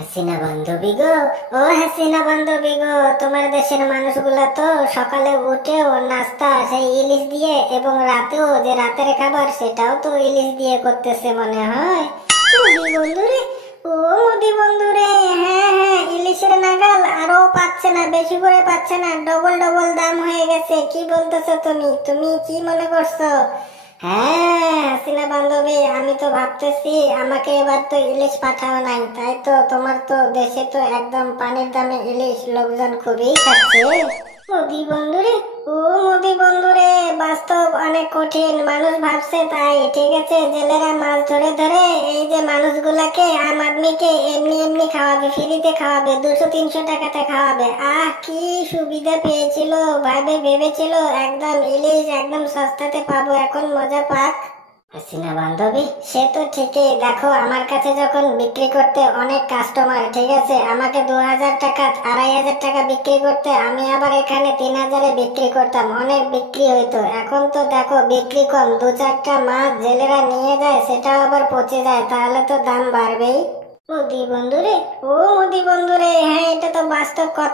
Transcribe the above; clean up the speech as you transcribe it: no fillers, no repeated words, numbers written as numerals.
হাসিনা বান্ধবী গো, ও হাসিনা বান্ধবী গো, তোমার দেশের মানুষগুলা তো সকালে উঠেও নাস্তা সেই ইলিশ দিয়ে এবং রাতেও যে রাতের খাবার সেটাও তো ইলিশ দিয়ে করতেছে মনে হয়। মোদি বন্ধুরে, ও মোদি বন্ধুরে, হ্যাঁ হ্যাঁ, ইলিশের নাগাল আরো পাচ্ছে না, বেশি করে পাচ্ছে না, ডবল ডবল দাম হয়ে গেছে। কি বলতেছো তুমি? তুমি কি মনে করছো? হ্যাঁ হাসিনা বান্ধবী, আমি তো ভাবতেছি আমাকে এবার তো ইলিশ পাঠাও নাই, তাই তো তোমার তো দেশে তো একদম পানির দামে ইলিশ লোকজন খুবই খাচ্ছে। মোদি বন্ধুরে, ও মোদি বন্ধুরে, বাস্তব অনেক কঠিন, মানুষ ভাবছে তাই। ঠিক আছে, জেলেরা মাছ ধরে ধরে এই যে মানুষগুলাকে, আম আদমিকে এমনি এমনি খাওয়াবে, ফ্রিতে খাওয়াবে, 200-300 টাকাতে খাওয়াবে। কি সুবিধা পেয়েছিল, ভেবেছিল একদম ইলিশ একদম সস্তাতে পাবো, এখন মজা পাক। হাসিনা বান্ধবী, সে তো ঠিকই, দেখো আমার কাছে যখন বিক্রি করতে অনেক কাস্টমার, ঠিক আছে, আমাকে 2000 টাকা 2500 টাকা বিক্রি করতে, আমি আবার এখানে 3000-এ বিক্রি করতাম, অনেক বিক্রি হইতো। এখন তো দেখো বিক্রি কম, 2-4টা মাছ জেলেরা নিয়ে যায়, সেটাও আবার পচে যায়, তাহলে তো দাম বাড়বেই। মোদি বন্ধুরে, ও মোদি বন্ধুরে, হ্যাঁ এটা তো বাস্তব কথা।